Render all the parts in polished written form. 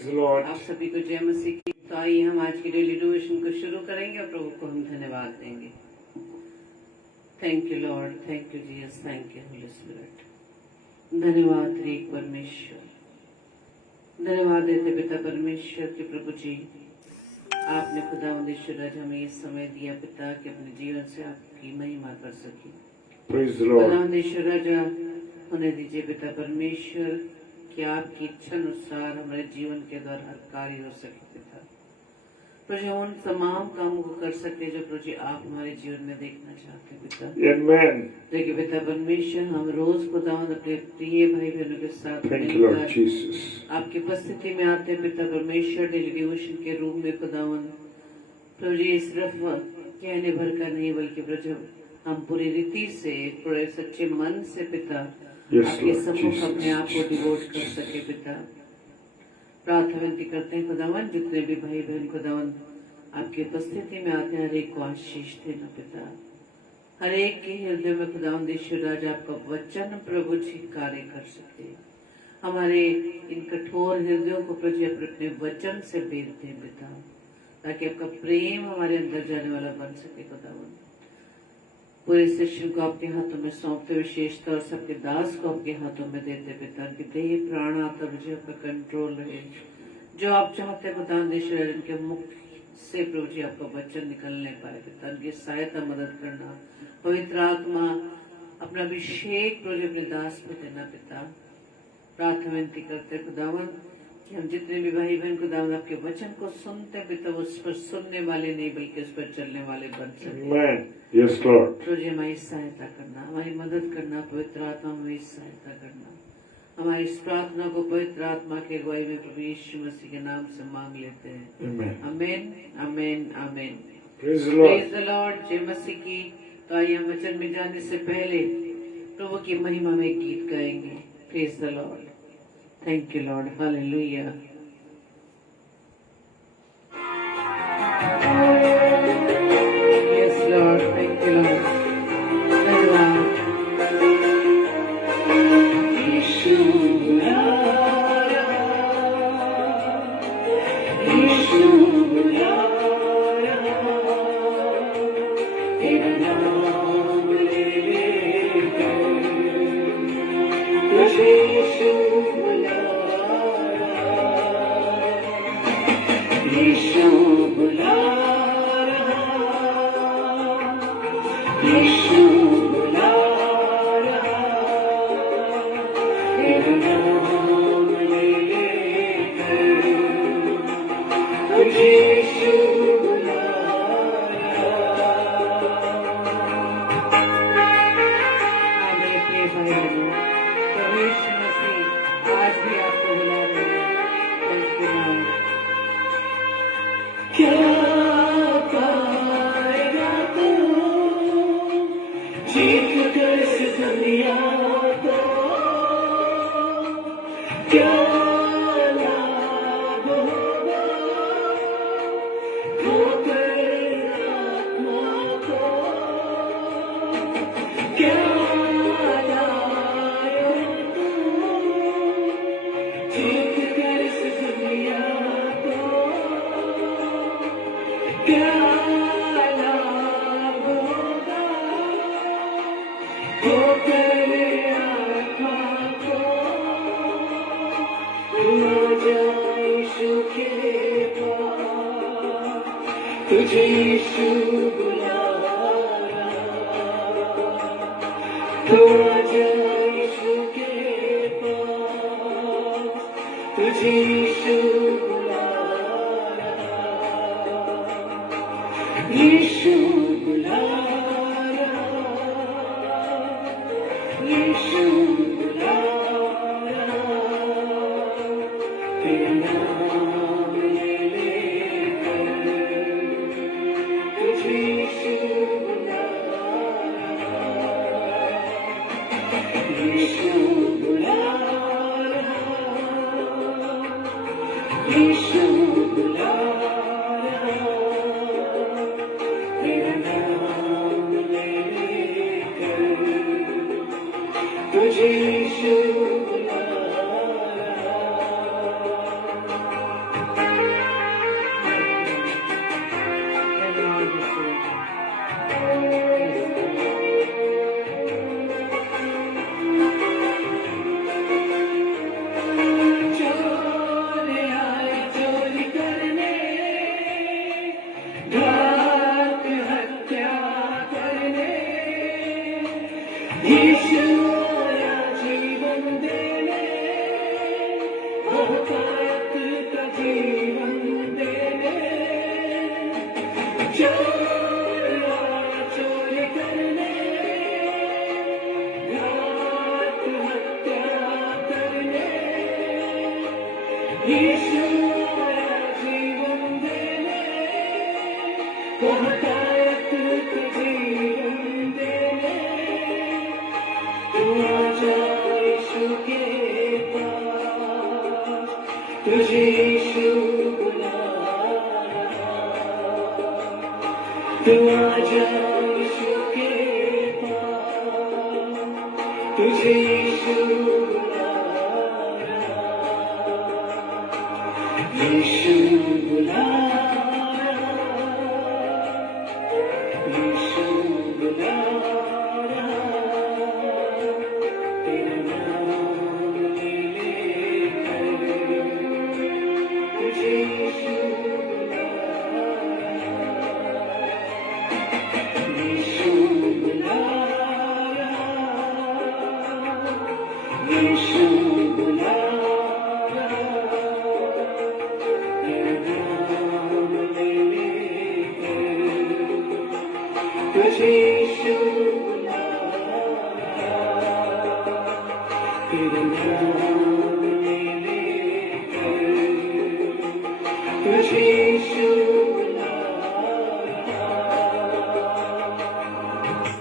Lord. आप सभी को जय मसीह की। तो आइए हम आज की डेली डिवोशन को शुरू करेंगे और प्रभु को हम धन्यवाद देंगे। Thank you Lord, thank you Jesus, thank you Holi spirit. धन्यवाद त्रिएक परमेश्वर, धन्यवाद देते पिता परमेश्वर के प्रभु जी, आपने खुदावंद ईश्वर आज हमें इस समय दिया पिता कि अपने जीवन से आपकी महिमा कर सके। Praise the Lord. खुदावंद ईश्वर आज होने दीजिए पिता परमेश्वर कि आपकी इच्छा अनुसार हमारे जीवन के द्वारा हर कार्य हो सके पिता। प्रभु उन तमाम कामों को कर सके जो प्रभु आप हमारे जीवन में देखना चाहते हैं पिता। Amen. देखिए पिता परमेश्वर, हम रोज खुदावंद अपने प्रिय भाई बहनों के साथ Thank you, Lord Jesus. आपकी उपस्थिति में आते हैं पिता परमेश्वर। डेली डिवोशन के रूप में खुदावंद प्रभु जी सिर्फ कहने भर का नहीं बल्कि प्रभु हम पूरी रीति से पूरे सच्चे मन से पिता आपके सम्मुख अपने आप को डिवोट कर सके पिता। प्रार्थना विनती करते हैं खुदावन, जितने भी भाई बहन खुदावन आपकी उपस्थिति में आते हैं, हर एक को आशीष देना पिता। हर एक के हृदय में खुदावन ईश्वर राज आपका वचन प्रभु जी कार्य कर सके। हमारे इन कठोर हृदयों को प्रभु अपने वचन से बेचते हैं पिता, ताकि आपका प्रेम हमारे अंदर जाने वाला बन सके खुदावन। पूरे सेशन को आपके हाथों में सौंपते, विशेष तौर से आपके दास को आपके हाथों में देते पिता कि देह प्राण आता मुझे आपका कंट्रोल रहे। जो आप चाहते हैं खुदा ईश्वर, इनके मुख से प्रभु जी आपका वचन निकलने पाए पिता। उनकी सहायता मदद करना, पवित्र आत्मा अपना अभिषेक प्रभु जी अपने दास पे देना पिता। प्रार्थना विनती करते खुदावन कि हम जितने भी भाई बहन खुदावन आपके वचन को सुनते पिता, वो उस पर सुनने वाले नहीं बल्कि उस पर चलने वाले बन सके। Amen. Yes, Lord. प्रभु जी हमारी सहायता करना, हमारी मदद करना, पवित्र आत्मा हमारी सहायता करना। हमारी इस प्रार्थना को पवित्र आत्मा के अगुवाई में प्रभु यीशु मसीह के नाम से मांग लेते हैं। Amen. Amen, amen, amen. Praise the Lord. Praise the Lord, जय मसीह की। तो आइए हम वचन में जाने से पहले प्रभु की महिमा में एक गीत गाएंगे। Praise the Lord, thank you Lord, hallelujah. Yes Lord, thank you Lord, धन्यवाद। यीशु बुलाया, यीशु बुलाया, तेरा नाम ले लेकर तुझे यीशु बुलाया, यीशु बुलाया, यीशु बुलाया, तेरा नाम ले लेकर तुझे यीशु बुलाया। हाँ मेरे प्रिय भाई बहनों, प्रभु यीशु मसीह आज भी आपको बुला रहे हैं। Thank you Lord. क्या पाएगा तू जीत कर इस दुनिया को, क्या लाभ होगा खोकर आत्मा को, क्या लाए तू जीत कर इस दुनिया को, क्या लाभ होगा खोकर आत्मा को। तू आ जा यीशु के पास, तुझे यीशु बुला रहा। तू आ जा यीशु के पास, तुझे यीशु बुला रहा। यीशु बुला रहा, यीशु बुला रहा, तेरा नाम ले लेकर तुझे यीशु बुला रहा। यीशु बुला रहा, यीशु बुला रहा, तेरा नाम ले लेकर तुझे यीशु बुला रहा। बहुतायत का जीवन देने तू आजा यीशु के पास, तुझे यीशु बुला रहा। तू आजा यीशु के पास, तुझे यीशु बुला रहा। यीशु बुला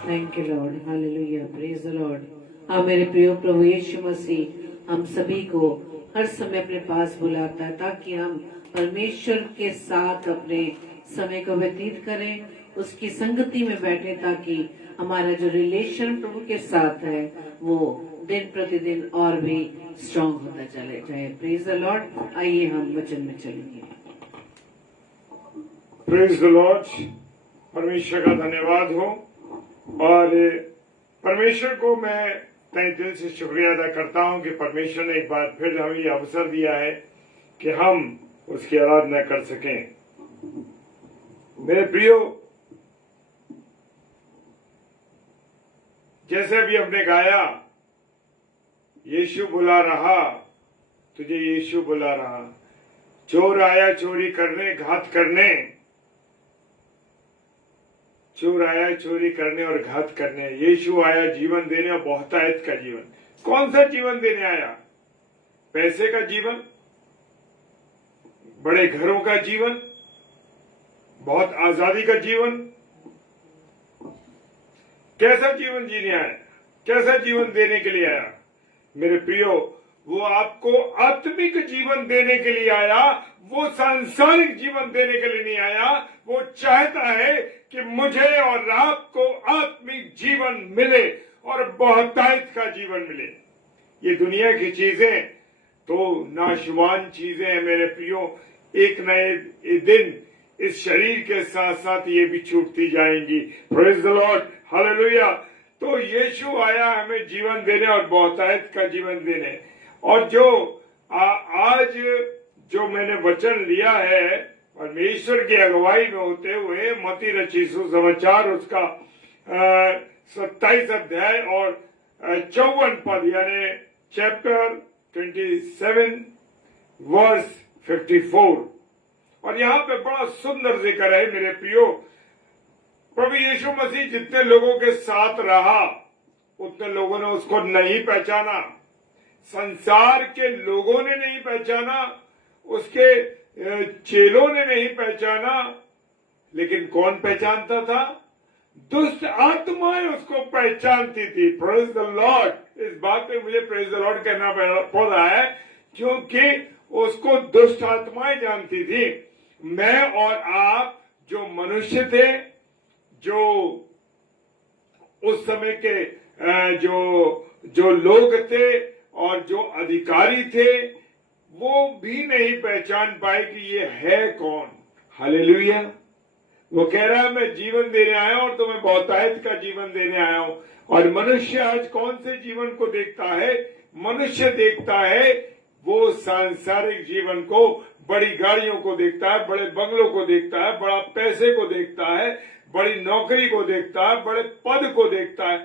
thank you Lord, hallelujah, praise the Lord. हाँ मेरे प्रिय प्रभु यीशु मसीह हम सभी को हर समय अपने पास बुलाता है ताकि हम परमेश्वर के साथ अपने समय को व्यतीत करें, उसकी संगति में बैठे, ताकि हमारा जो रिलेशन प्रभु के साथ है वो दिन प्रतिदिन और भी स्ट्रॉन्ग होता चले जाए। Praise the Lord. आइए हम वचन में चलेंगे। Praise the Lord. परमेश्वर का धन्यवाद हो और परमेश्वर को मैं तहे दिल से शुक्रिया अदा करता हूं कि परमेश्वर ने एक बार फिर हमें ये अवसर दिया है कि हम उसकी आराधना कर सकें। मेरे प्रियो, जैसे अभी हमने गाया, यीशु बुला रहा, तुझे यीशु बुला रहा। चोर आया चोरी करने, घात करने, चोर आया चोरी करने और घात करने। यीशु आया जीवन देने और बहुतायत का जीवन। कौन सा जीवन देने आया? पैसे का जीवन, बड़े घरों का जीवन, बहुत आजादी का जीवन? कैसा जीवन जीने आया? कैसा जीवन देने के लिए आया? मेरे प्रियो, वो आपको आत्मिक जीवन देने के लिए आया, वो सांसारिक जीवन देने के लिए नहीं आया। वो चाहता है कि मुझे और आपको आत्मिक जीवन मिले और बहुतायत का जीवन मिले। ये दुनिया की चीजें तो नाशवान चीजें हैं मेरे प्रियो। एक नए दिन इस शरीर के साथ साथ ये भी छूटती जाएंगी। Praise the Lord, hallelujah. तो यीशु आया हमें जीवन देने और बहुतायत का जीवन देने। और जो आज जो मैंने वचन लिया है परमेश्वर की अगुवाई में होते हुए, मत्ती रचित सुसमाचार उसका 27 अध्याय और 54 पद, यानी चैप्टर 27 वर्स 54। और यहाँ पे बड़ा सुंदर जिक्र है मेरे प्रियो। प्रभु यीशु मसीह जितने लोगों के साथ रहा, उतने लोगों ने उसको नहीं पहचाना। संसार के लोगों ने नहीं पहचाना, उसके चेलों ने नहीं पहचाना, लेकिन कौन पहचानता था? दुष्ट आत्माएं उसको पहचानती थी। Praise the Lord. इस बात पे मुझे प्रेज द लॉर्ड कहना पड़ रहा है क्योंकि उसको दुष्ट आत्माएं जानती थी। मैं और आप जो मनुष्य थे, जो उस समय के जो लोग थे और जो अधिकारी थे, वो भी नहीं पहचान पाए कि ये है कौन। हालेलुया। वो कह रहा है मैं जीवन देने आया हूं और तुम्हें बहुतायत का जीवन देने आया हूं। और मनुष्य आज कौन से जीवन को देखता है? मनुष्य देखता है वो सांसारिक जीवन को, बड़ी गाड़ियों को देखता है, बड़े बंगलों को देखता है, बड़ा पैसे को देखता है, बड़ी नौकरी को देखता है, बड़े पद को देखता है।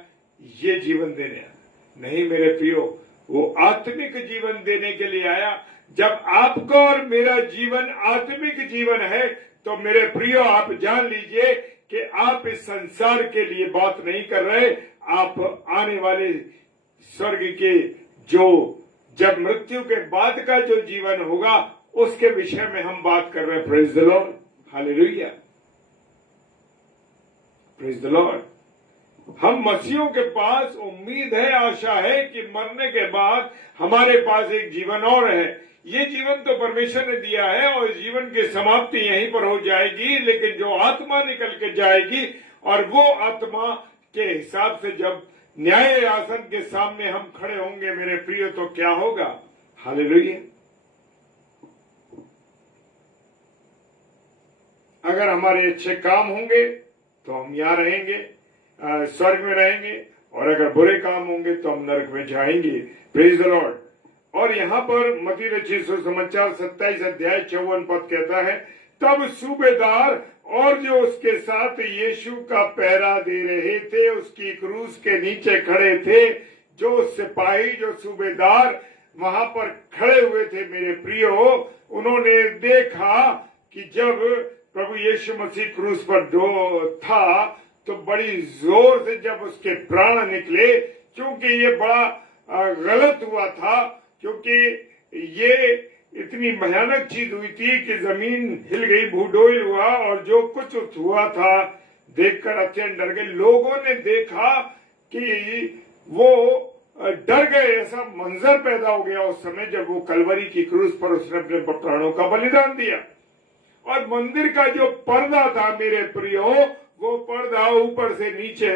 ये जीवन देने आया नहीं मेरे प्रियो, वो आत्मिक जीवन देने के लिए आया। जब आपका और मेरा जीवन आत्मिक जीवन है तो मेरे प्रियो आप जान लीजिए कि आप इस संसार के लिए बात नहीं कर रहे, आप आने वाले स्वर्ग के जो जब मृत्यु के बाद का जो जीवन होगा उसके विषय में हम बात कर रहे हैं। Praise the Lord, hallelujah. Praise the Lord. हम मसीहों के पास उम्मीद है, आशा है कि मरने के बाद हमारे पास एक जीवन और है। ये जीवन तो परमेश्वर ने दिया है और जीवन की समाप्ति यहीं पर हो जाएगी, लेकिन जो आत्मा निकल के जाएगी और वो आत्मा के हिसाब से जब न्याय आसन के सामने हम खड़े होंगे मेरे प्रिय, तो क्या होगा? हालेलुया। अगर हमारे अच्छे काम होंगे तो हम यहाँ रहेंगे, स्वर्ग में रहेंगे, और अगर बुरे काम होंगे तो हम नरक में जाएंगे। Praise the Lord. और यहाँ पर मत्ती रचित सुसमाचार 27 अध्याय 54 पद कहता है, तब सूबेदार और जो उसके साथ यीशु का पहरा दे रहे थे उसकी क्रूस के नीचे खड़े थे। जो सिपाही, जो सूबेदार वहां पर खड़े हुए थे मेरे प्रियो, उन्होंने देखा कि जब प्रभु यीशु मसीह क्रूस पर था तो बड़ी जोर से जब उसके प्राण निकले, क्योंकि ये बड़ा गलत हुआ था, क्योंकि ये इतनी भयानक चीज हुई थी कि जमीन हिल गई, भूडोल हुआ, और जो कुछ हुआ था देखकर अत्यंत डर गए। लोगों ने देखा कि वो डर गए, ऐसा मंजर पैदा हो गया उस समय जब वो कलवरी की क्रूस पर उसने अपने प्राणों का बलिदान दिया। और मंदिर का जो पर्दा था मेरे प्रियो, वो पर्दा ऊपर से नीचे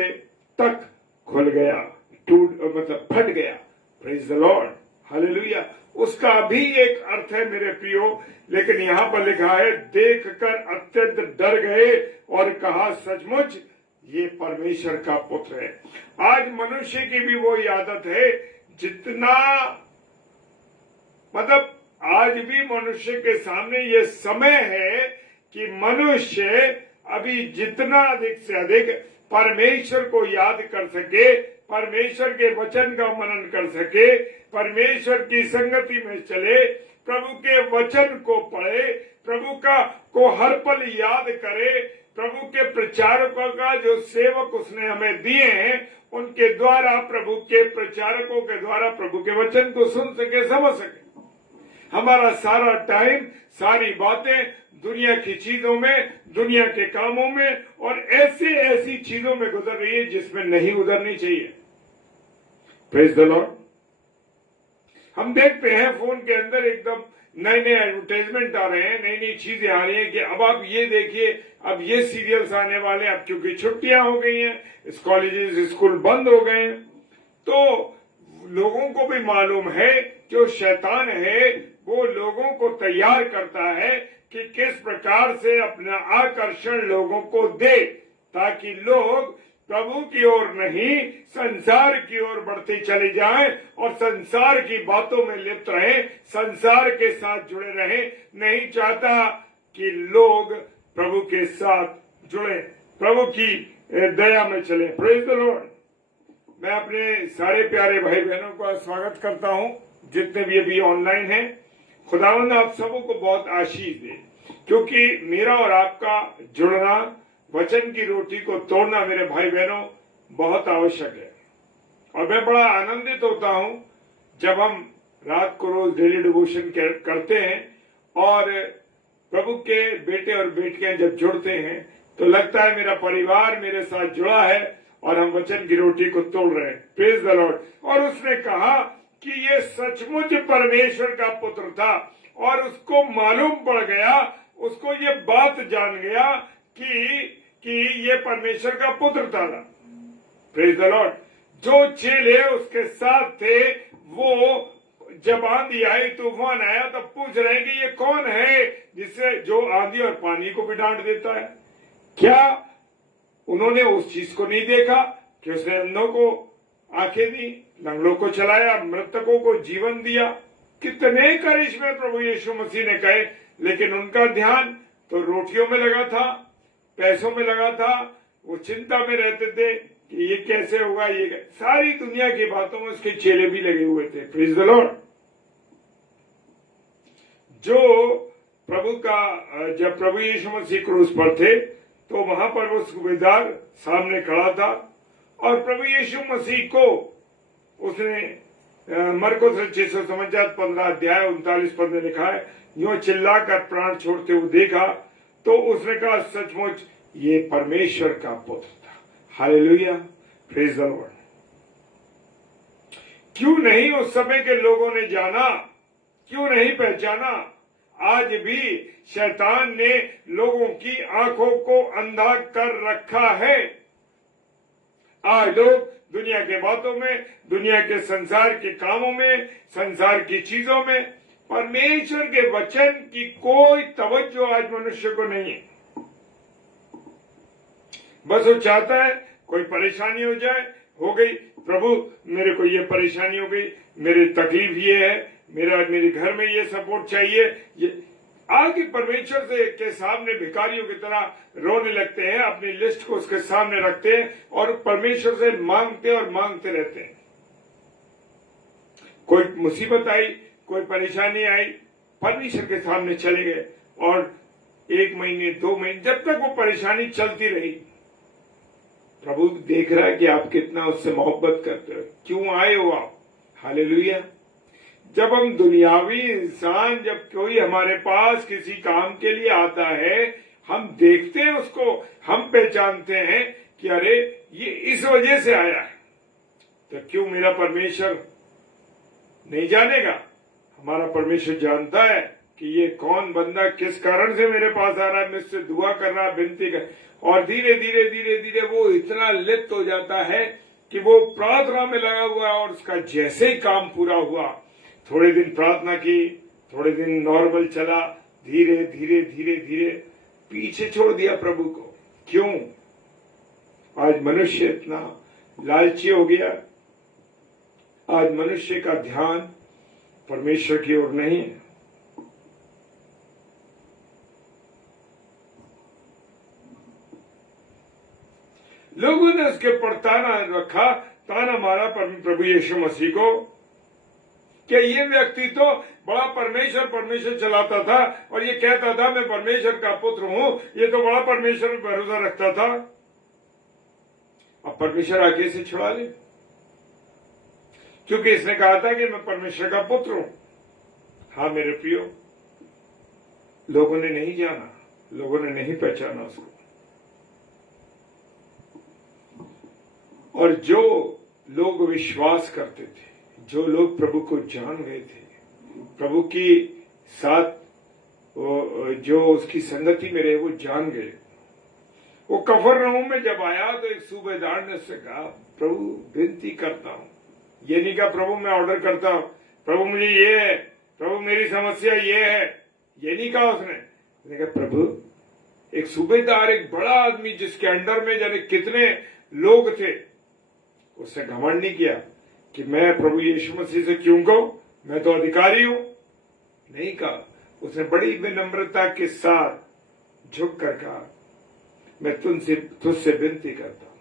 तक खुल गया, मतलब फट गया। Praise the Lord, hallelujah. उसका भी एक अर्थ है मेरे प्रियो, लेकिन यहाँ पर लिखा है, देखकर अत्यंत डर गए और कहा, सचमुच ये परमेश्वर का पुत्र है। आज मनुष्य की भी वो आदत है, जितना मतलब आज भी मनुष्य के सामने ये समय है कि मनुष्य अभी जितना अधिक से अधिक परमेश्वर को याद कर सके, परमेश्वर के वचन का मनन कर सके, परमेश्वर की संगति में चले, प्रभु के वचन को पढ़े, प्रभु को हर पल याद करे, प्रभु के प्रचारकों का जो सेवक उसने हमें दिए हैं उनके द्वारा, प्रभु के प्रचारकों के द्वारा प्रभु के वचन को सुन सके, समझ सके। हमारा सारा टाइम, सारी बातें दुनिया की चीजों में, दुनिया के कामों में और ऐसी चीजों में गुजर रही है जिसमें नहीं गुजरनी चाहिए। Praise the Lord. हम देखते हैं फोन के अंदर एकदम नए नए एडवर्टाइजमेंट आ रहे हैं, नई नई चीजें आ रही हैं कि अब आप ये देखिए, अब ये सीरियल्स आने वाले, अब क्योंकि छुट्टियां हो गई हैं, कॉलेजेस स्कूल बंद हो गए हैं, तो लोगों को भी मालूम है जो शैतान है वो लोगों को तैयार करता है कि किस प्रकार से अपना आकर्षण लोगों को दे, ताकि लोग प्रभु की ओर नहीं संसार की ओर बढ़ते चले जाएं और संसार की बातों में लिप्त रहें, संसार के साथ जुड़े रहें। नहीं चाहता कि लोग प्रभु के साथ जुड़े, प्रभु की दया में चले। Praise the Lord. मैं अपने सारे प्यारे भाई बहनों का स्वागत करता हूं, जितने भी अभी ऑनलाइन हैं। खुदावंद आप सबों को बहुत आशीष दे, क्योंकि मेरा और आपका जुड़ना, वचन की रोटी को तोड़ना मेरे भाई बहनों बहुत आवश्यक है। और मैं बड़ा आनंदित होता हूं जब हम रात को रोज डेली डिवोशन करते हैं और प्रभु के बेटे और बेटियां जब जुड़ते हैं तो लगता है मेरा परिवार मेरे साथ जुड़ा है और हम वचन की रोटी को तोड़ रहे हैं। Praise the Lord. और उसने कहा कि ये सचमुच परमेश्वर का पुत्र था, और उसको मालूम पड़ गया, उसको ये बात जान गया कि ये परमेश्वर का पुत्र था। Praise the Lord. जो चेले उसके साथ थे वो जब आंधी आई, तूफान आया, तब पूछ रहे हैं कि ये कौन है जिससे जो आंधी और पानी को भी डांट देता है। क्या उन्होंने उस चीज को नहीं देखा कि उसने अंधों को आंखें दी, लंगड़ों को चलाया, मृतकों को जीवन दिया? कितने करिश्मे प्रभु यीशु मसीह ने कहे, लेकिन उनका ध्यान तो रोटियों में लगा था, पैसों में लगा था। वो चिंता में रहते थे कि ये कैसे होगा, ये सारी दुनिया की बातों में उसके चेले भी लगे हुए थे। Praise the Lord. जो प्रभु का, जब प्रभु यीशु मसीह क्रूस पर थे तो वहां पर वो सूबेदार सामने खड़ा था और प्रभु यीशु मसीह को उसने मरकुस रचित सुसमाचार 15 अध्याय 39 पद में लिखा है, यूं चिल्लाकर प्राण छोड़ते हुए देखा तो उसने कहा, सचमुच ये परमेश्वर का पुत्र था। Hallelujah, praise the Lord. क्यों नहीं उस समय के लोगों ने जाना, क्यों नहीं पहचाना? आज भी शैतान ने लोगों की आंखों को अंधा कर रखा है। आज लोग दुनिया के बातों में, दुनिया के संसार के कामों में, संसार की चीजों में परमेश्वर के वचन की कोई तवज्जो आज मनुष्य को नहीं है। बस वो चाहता है कोई परेशानी हो जाए, हो गई, प्रभु मेरे को ये परेशानी हो गई, मेरी तकलीफ ये है, मेरे घर में ये सपोर्ट चाहिए, ये आगे परमेश्वर से के सामने भिखारियों की तरह रोने लगते हैं, अपनी लिस्ट को उसके सामने रखते हैं और परमेश्वर से मांगते और मांगते रहते हैं। कोई मुसीबत आई, कोई परेशानी आई, परमेश्वर के सामने चले गए और 1 महीने 2 महीने जब तक वो परेशानी चलती रही, प्रभु देख रहा है कि आप कितना उससे मोहब्बत करते हो, क्यों आए हो आप। हालेलुया। जब हम दुनियावी इंसान, जब कोई हमारे पास किसी काम के लिए आता है, हम देखते हैं उसको, हम पहचानते हैं कि अरे ये इस वजह से आया है, तो क्यों मेरा परमेश्वर नहीं जानेगा? हमारा परमेश्वर जानता है कि ये कौन बंदा किस कारण से मेरे पास आ रहा है, मुझसे दुआ कर रहा है, विनती कर, और धीरे धीरे धीरे धीरे वो इतना लिप्त हो जाता है कि वो प्रार्थना में लगा हुआ है और उसका जैसे ही काम पूरा हुआ, थोड़े दिन प्रार्थना की, थोड़े दिन नॉर्मल चला, धीरे धीरे धीरे धीरे पीछे छोड़ दिया प्रभु को। क्यों? आज मनुष्य इतना लालची हो गया, आज मनुष्य का ध्यान परमेश्वर की ओर नहीं है। लोगों ने उसके पर ताना रखा, ताना मारा प्रभु यीशु मसीह को कि ये व्यक्ति तो बड़ा परमेश्वर परमेश्वर चलाता था और ये कहता था मैं परमेश्वर का पुत्र हूं, ये तो बड़ा परमेश्वर पर भरोसा रखता था। अब परमेश्वर आगे से छुड़ा ले, क्योंकि इसने कहा था कि मैं परमेश्वर का पुत्र हूं। हाँ मेरे प्रियो, लोगों ने नहीं जाना, लोगों ने नहीं पहचाना उसको। और जो लोग विश्वास करते थे, जो लोग प्रभु को जान गए थे, प्रभु की साथ जो उसकी संगति में रहे, वो जान गए। वो कफरनहूम में जब आया तो एक सूबेदार ने उससे कहा, प्रभु विनती करता हूं, ये नहीं कहा प्रभु मैं ऑर्डर करता हूं, प्रभु मुझे ये है, प्रभु मेरी समस्या ये है, ये नहीं कहा उसने कहा प्रभु, एक सूबेदार, एक बड़ा आदमी जिसके अंडर में जाने कितने लोग थे, उससे घमंड नहीं किया कि मैं प्रभु यीशु मसीह से क्यों कहूं, मैं तो अधिकारी हूं, नहीं कहा। उसने बड़ी विनम्रता के साथ झुक कर कहा, मैं तुझसे विनती करता हूं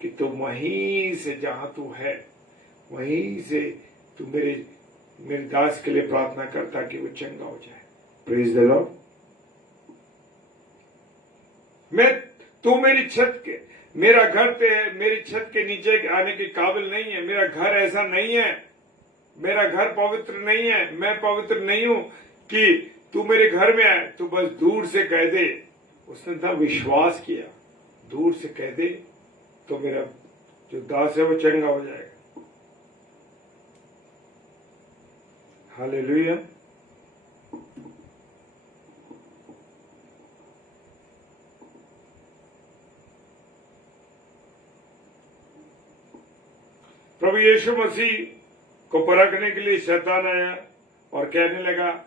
कि तू वहीं से जहां तू है, वहीं से तू मेरे दास के लिए प्रार्थना करता कि वो चंगा हो जाए। Praise the Lord. तू मेरी छत के, मेरा घर मेरी छत के नीचे आने के काबिल नहीं है, मेरा घर ऐसा नहीं है, मेरा घर पवित्र नहीं है, मैं पवित्र नहीं हूं कि तू मेरे घर में आए, तू बस दूर से कह दे। उसने था विश्वास किया, दूर से कह दे तो मेरा जो दास है वो चंगा हो जाएगा। हालेलुया। प्रभु यीशु मसीह को परखने के लिए शैतान आया और कहने लगा,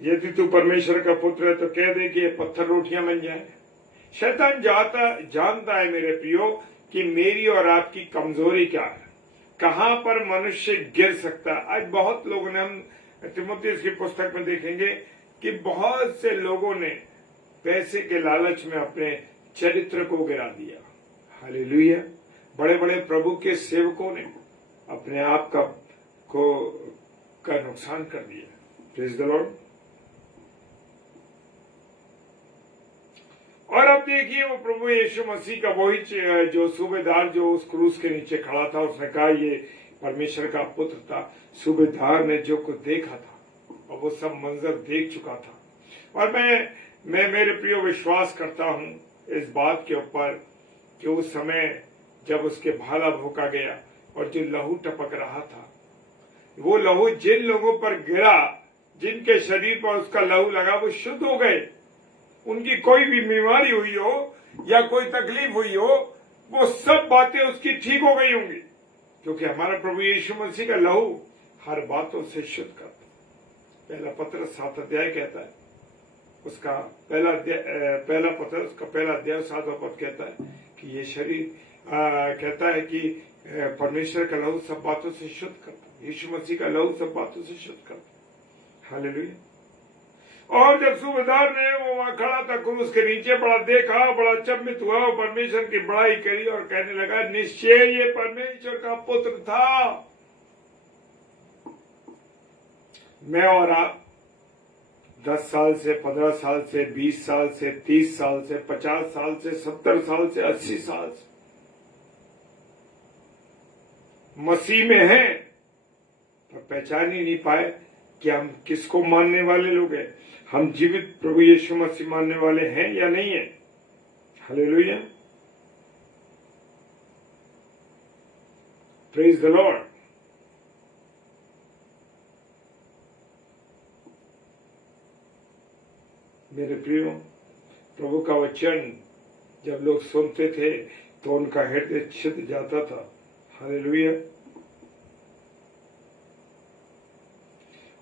यदि तू परमेश्वर का पुत्र है तो कह दे कि ये पत्थर रोटियां बन जाए। शैतान जानता है मेरे प्रियो कि मेरी और आपकी कमजोरी क्या है, कहां पर मनुष्य गिर सकता है। आज बहुत लोगों ने, हम तिमुथियुस की पुस्तक में देखेंगे कि बहुत से लोगों ने पैसे के लालच में अपने चरित्र को गिरा दिया। हालेलुया। बड़े बड़े प्रभु के सेवकों ने अपने आप का नुकसान कर दिया। Praise the Lord. और अब देखिए वो प्रभु यीशु मसीह का वही जो सूबेदार जो उस क्रूस के नीचे खड़ा था, उसने कहा ये परमेश्वर का पुत्र था। सूबेदार ने जो कुछ देखा था और वो सब मंजर देख चुका था। और मैं मेरे प्रियो विश्वास करता हूं इस बात के ऊपर कि उस समय जब उसके भाला भोंका गया और जो लहू टपक रहा था, वो लहू जिन लोगों पर गिरा, जिनके शरीर पर उसका लहू लगा, वो शुद्ध हो गए। उनकी कोई भी बीमारी हुई हो या कोई तकलीफ हुई हो, वो सब बातें उसकी ठीक हो गई होंगी, क्योंकि हमारा प्रभु यीशु मसीह का लहू हर बातों से शुद्ध करता। पहला पत्र 7 अध्याय कहता है, उसका पहला पत्र उसका पहला अध्याय 7वां पद कहता है कि ये शरीर कहता है कि परमेश्वर का लहू सब बातों से शुद्ध करता। यीशु मसीह का लहू सब बातों से शुद्ध करता। हालेलुया। और जब सूबेदार ने वो वहां खड़ा था, क्रूस के नीचे बड़ा देखा, बड़ा चंबित हुआ और परमेश्वर की बड़ाई करी और कहने लगा, निश्चय ये परमेश्वर का पुत्र था। मैं और आप 10 साल से, 15 साल से, 20 साल से, 30 साल से, 50 साल से, 70 साल से, 80 साल से मसीह में हैं, पर पहचान ही नहीं पाए कि हम किसको मानने वाले लोग हैं। हम जीवित प्रभु यीशु मसीह मानने वाले हैं या नहीं है। Hallelujah, praise the Lord. मेरे प्रियो, प्रभु का वचन जब लोग सुनते थे तो उनका हृदय छिद जाता था। हालेलुया।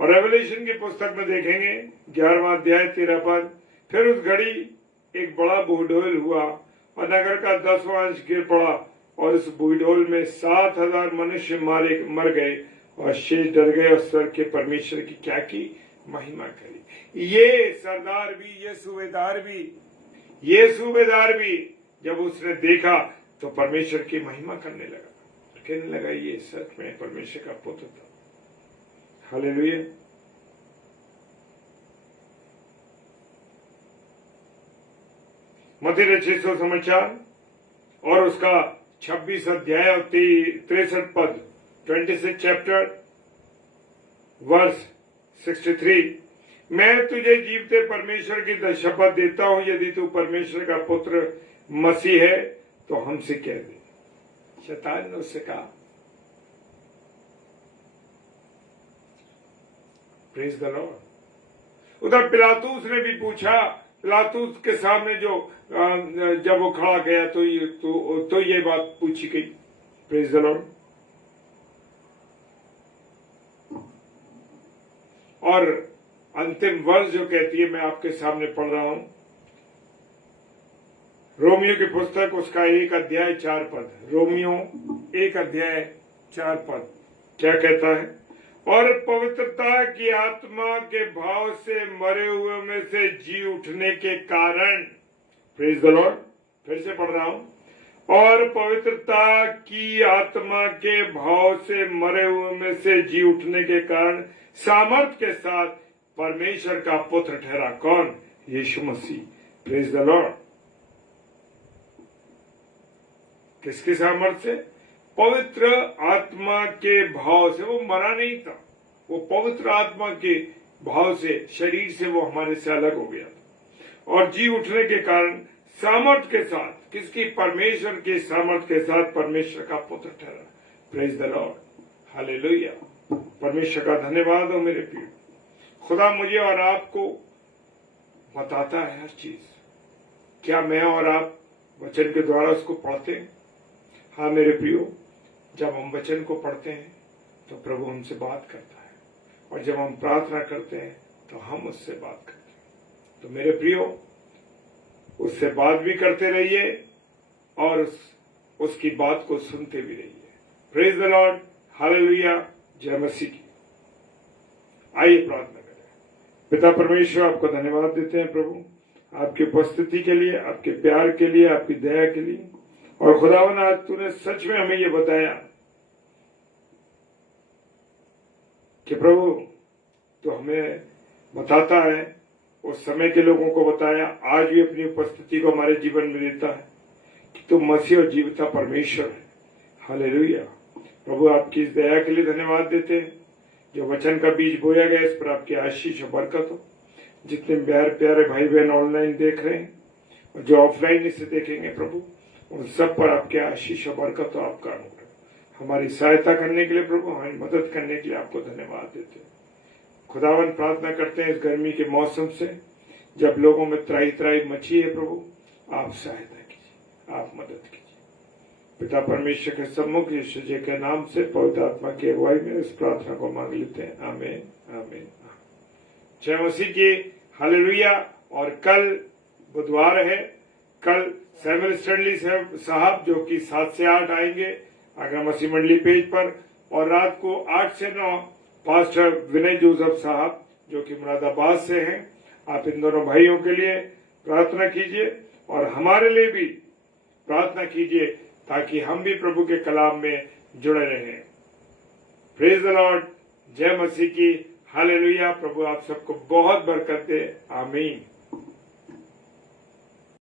और रेवलेशन की पुस्तक में देखेंगे 11वां अध्याय 13 पद, फिर उस घड़ी एक बड़ा बूढ़ोल हुआ और नगर का 10वां अंश गिर पड़ा और उस बूढ़ोल में 7,000 मनुष्य मर गए और शेष डर गए और स्वर्ग के परमेश्वर की क्या की महिमा करी। ये सरदार भी, ये सूबेदार भी जब उसने देखा तो परमेश्वर की महिमा करने लगा, कहने लगा ये सच में परमेश्वर का पुत्र था। हालेलुया। मत्ती रचित समाचार और उसका 26 अध्याय और 63 पद, 26 चैप्टर वर्स 63, मैं तुझे जीवते परमेश्वर की शपथ देता हूं, यदि तू परमेश्वर का पुत्र मसीह है तो हमसे कह दे। शैतान ने उससे कहा, प्रेज द लॉर्ड। उधर पिलातूस ने भी पूछा, पिलातूस के सामने जब वो खड़ा गया तो ये बात पूछी गई। Praise the Lord. और अंतिम वर्ष जो कहती है, मैं आपके सामने पढ़ रहा हूं, रोमियो की पुस्तक उसका 1 अध्याय 4 पद, रोमियो 1 अध्याय 4 पद क्या कहता है, और पवित्रता की आत्मा के भाव से मरे हुए में से जी उठने के कारण, प्रेज द लॉर्ड, फिर से पढ़ रहा हूं, और पवित्रता की आत्मा के भाव से मरे हुए में से जी उठने के कारण सामर्थ्य के साथ परमेश्वर का पुत्र ठहरा। कौन? Yeshu Masih. Praise the Lord. किसके सामर्थ्य से? पवित्र आत्मा के भाव से। वो मरा नहीं था, वो पवित्र आत्मा के भाव से, शरीर से वो हमारे से अलग हो गया था और जी उठने के कारण सामर्थ्य के साथ, किसकी? परमेश्वर के सामर्थ्य के साथ परमेश्वर का पुत्र ठहरा। Praise the Lord. हालेलुया। परमेश्वर का धन्यवाद हो मेरे प्रिय। खुदा मुझे और आपको बताता है हर चीज। क्या मैं और आप वचन के द्वारा उसको पढ़ते हैं? हाँ मेरे प्रियो, जब हम वचन को पढ़ते हैं तो प्रभु हमसे बात करता है, और जब हम प्रार्थना करते हैं तो हम उससे बात करते हैं। तो मेरे प्रियो, उससे बात भी करते रहिए और उसकी बात को सुनते भी रहिए। Praise the Lord. हालेलुया। जय मसीह की। आइए प्रार्थना करें। पिता परमेश्वर, आपको धन्यवाद देते हैं प्रभु, आपकी उपस्थिति के लिए, आपके प्यार के लिए, आपकी दया के लिए। और खुदावन, आज तूने सच में हमें ये बताया कि प्रभु तो हमें बताता है, उस समय के लोगों को बताया, आज भी अपनी उपस्थिति को हमारे जीवन में देता है कि तुम मसीह और जीविता परमेश्वर है। हालेलुया। प्रभु, आपकी इस दया के लिए धन्यवाद देते हैं। जो वचन का बीज बोया गया, इस पर आपकी आशीष और बरकत हो। जितने प्यारे भाई बहन ऑनलाइन देख रहे हैं और जो ऑफलाइन इसे देखेंगे प्रभु, उन सब पर आपके आशीष और बरकत और आपका अनुग्रह। हमारी सहायता करने के लिए प्रभु, हमारी मदद करने के लिए आपको धन्यवाद देते हैं। खुदावन प्रार्थना करते हैं इस गर्मी के मौसम से, जब लोगों में त्राही त्राही मची है प्रभु, आप सहायता कीजिए, आप मदद कीजिए। पिता परमेश्वर के सम्मुख यीशु जी के नाम से पवित्र आत्मा की अगुवाई में इस प्रार्थना को मांग लेते हैं। आमीन आमीन। जय मसीह की, हालेलुया। और कल बुधवार है, कल सैमुअल स्टैनली साहब जो कि 7 से 8 आएंगे आगरा मसीह मंडली पेज पर, और रात को 8 से 9 पास्टर विनय जोसेफ साहब जो कि मुरादाबाद से हैं। आप इन दोनों भाइयों के लिए प्रार्थना कीजिए और हमारे लिए भी प्रार्थना कीजिए, ताकि हम भी प्रभु के कलाम में जुड़े रहें। Praise the Lord. जय मसीह की, हालेलुया। प्रभु आप सबको बहुत बरकत दे। आमीन।